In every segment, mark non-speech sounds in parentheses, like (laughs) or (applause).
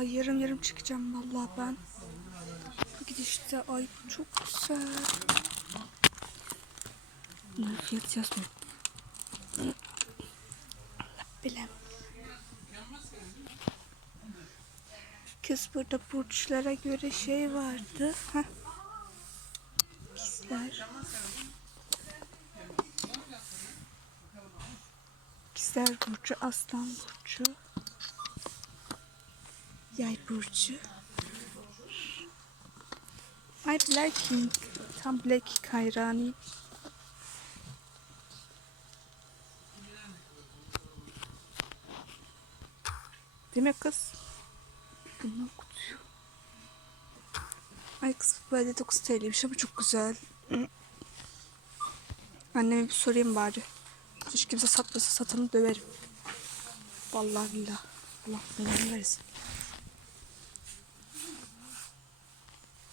Ay yarım yarım çıkacağım vallahi ben. Bu gidişte ay çok güzel. Fiyatı yazmıyor. Allah bilem. Kız burada burçlara göre şey vardı. Heh. Bizler. İkizler Burcu, Aslan Burcu, Yay Burcu. I Blackpink. Tam Black hayranıyım. Değil mi kız? Bunu okutuyor. Ay kız böyle 9 TL'ymiş ama çok güzel. Anneme bir sorayım bari. Hiç kimse satmasa satanı döverim. Vallahi billah. Allah belanı versin.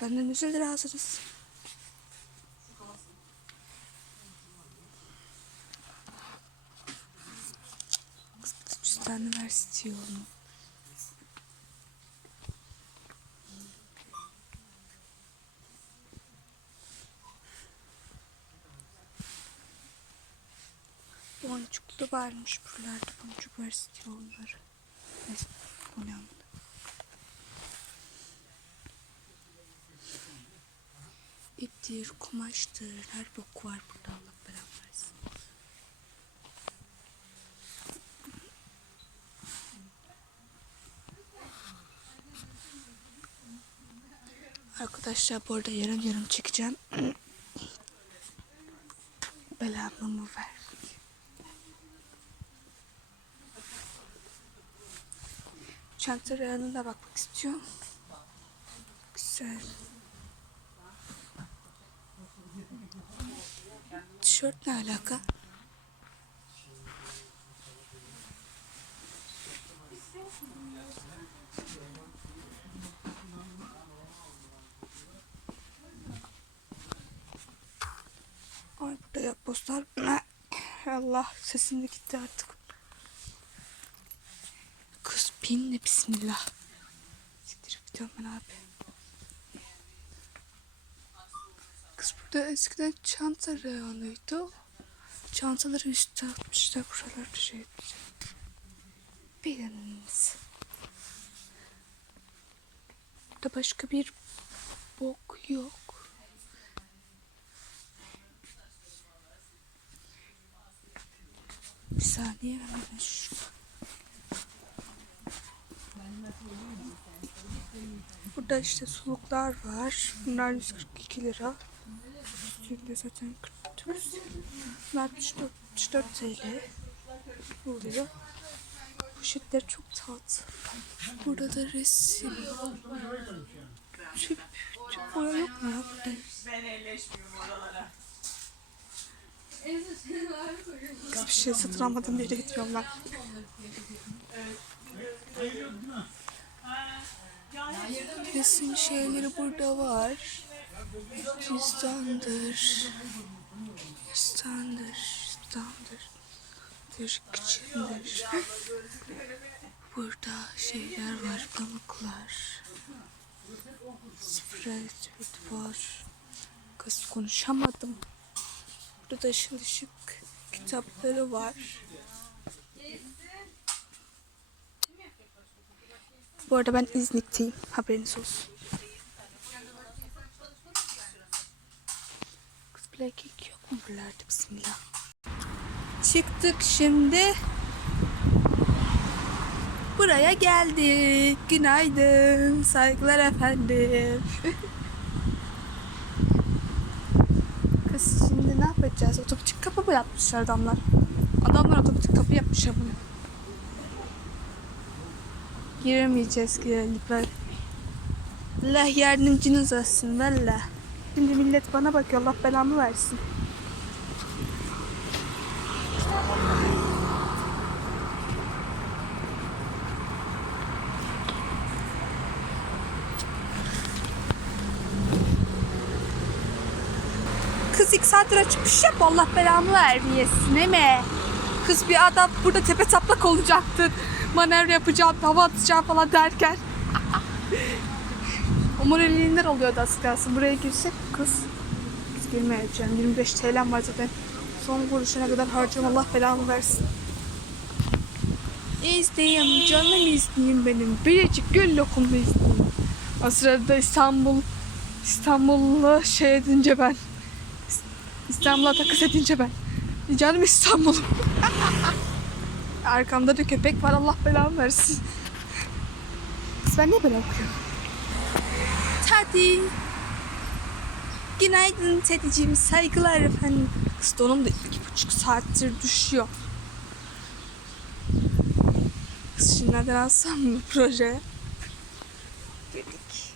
Benden 100 lira hazırız. Kız bir de cüzdanı ver istiyor onu. Boncuklu varmış buralarda. Boncuk var istiyor onları. Neyse bu ne İptir, kumaştır, her bok var burada Allah belanı versin. Arkadaşlar bu arada yarım yarım çekeceğim. (clears throat) Belamı mı ver? Çanta reyonuna bakmak istiyorum. Güzel. Tişört ne alaka? Ay burada yapbozlar. Allah sesim de gitti artık. Kız pinle bismillah. Siktir gidiyorum ben abi. Kız burada eskiden çanta reyonuydu. Çantaları üstte atmışlar. Buralarda şey. Biliniz. Burada başka bir bok yok. Bir saniye hemen şu. Burada işte suluklar var. Bunlar 142 lira. Üstünde zaten 49. Bunlar 64, 64 TL oluyor. Poşetler çok tatlı. Burada da resim. Tüp, tüp boya yok mu ya burada? Ben elleşmiyorum oralara. Kız bir şey satın almadan bir yere getiriyorum ben. Resim şeyleri burada var. Cüzdandır. Cüzdandır. Cüzdandır. Dırkçındır. Burada şeyler var. Pamuklar. Sprey tüt var. Kız konuşamadım. Burada da ışıl ışık kitapları var. Bu arada ben İznik'teyim. Haberiniz olsun. Black yok mu buralarda? Bismillah. Çıktık şimdi. Buraya geldik. Günaydın. Saygılar efendim. (laughs) Kız şimdi ne yapacağız? Otomatik kapı mı yapmışlar adamlar? Adamlar otomatik kapı yapmışlar bunu. Giremeyeceğiz galiba. Allah yardımcınız olsun valla. Şimdi millet bana bakıyor Allah belamı versin. Kız ilk saattir açıkmış yap Allah belamı vermeyesin mi? Kız bir adam burada tepe taplak olacaktı. Manevra yapacağım, hava atacağım falan derken. Umur elinden oluyordu az kalsın. Buraya girsek kız. Kız girmeyeceğim. 25 TL'm var zaten. Son kuruşuna kadar harcam Allah belamı versin. İsteyim canım isteyeyim benim. Biricik gül lokumu isteyeyim. O sırada İstanbul İstanbul'la şey edince ben İstanbul'a takas edince ben canım İstanbul'um. (laughs) Arkamda da köpek var Allah belamı versin. Kız ben ne böyle okuyorum? Tati. Günaydın Tediciğim. Saygılar efendim. Kız donum da iki buçuk saattir düşüyor. Kız şimdi nereden alsam mı projeye? Girdik.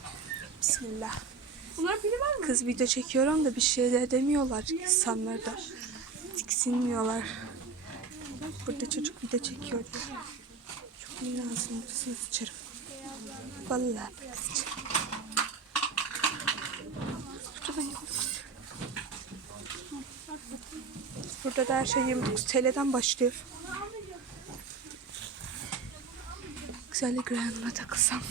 Bismillah. Bunlar biri var mı? Kız video çekiyorum da bir şey de demiyorlar insanlar da. Tiksinmiyorlar. Burada çocuk video çekiyor diye. Çok ağzını ortasını sıçarım. Vallahi bak sıçarım. Burada ben yolda Burada da her şey 29 TL'den başlıyor. Güzellik reyonuna takılsam.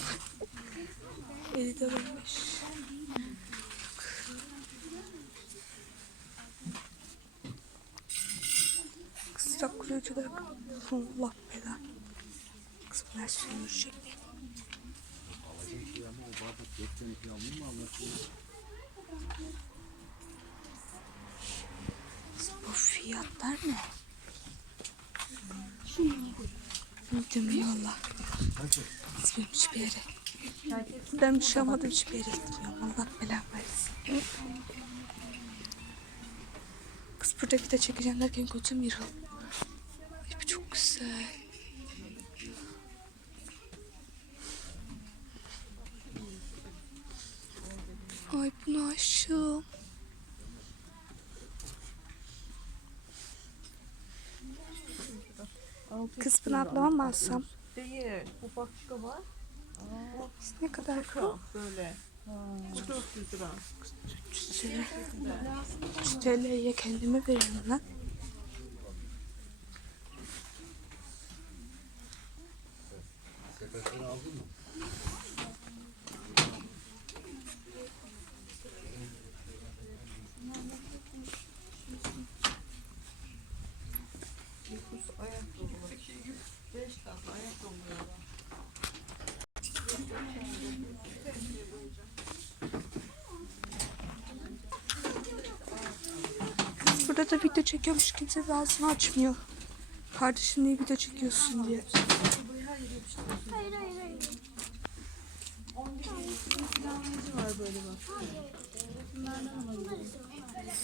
50 olmuş. Kısa kuruyucular. Allah bela. Kız bunlar sürmüşecek. Kız bu fiyatlar ne? Gitmiyorlar. Gitmiyorum hiçbir yere. Ben bir şey almadım hiçbir yere gitmiyorum. Allah belamı versin. Kız burada bir de çekeceğim derken gözüm yırıl. Ay bu çok güzel. Ay buna aşığım. Mı alsam? Değil. Bu başka var. Ne kadar bu? Böyle. 400 lira. 300 lira. 300 TL'ye kendime veririm lan. Dokuz Burada da video çekiyormuş kimse de ağzını açmıyor. Kardeşim niye video çekiyorsun diye.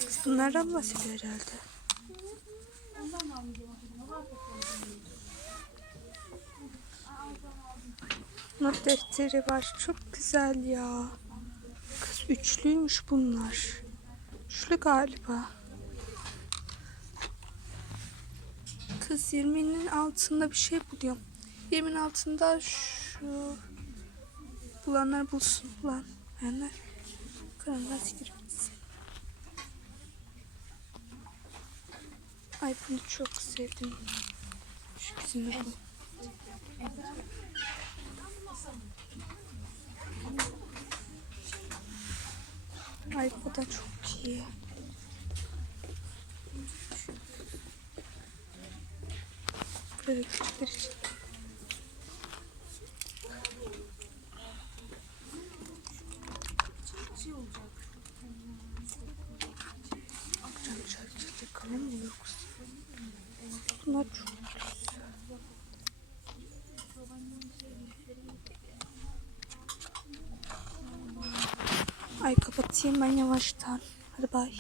Kız bunlardan bahsediyor herhalde. Not defteri var. Çok güzel ya. Kız üçlüymüş bunlar. Üçlü galiba. Kız 20'nin altında bir şey buluyorum. 20'nin altında şu bulanlar bulsun. Bulan. Yani karanlığa girmesin. Ay bunu çok sevdim. Şu güzeli bu. Ay bu da çok iyi. Böyle küçükler için. Ay kapatayım ben yavaştan. Hadi bay.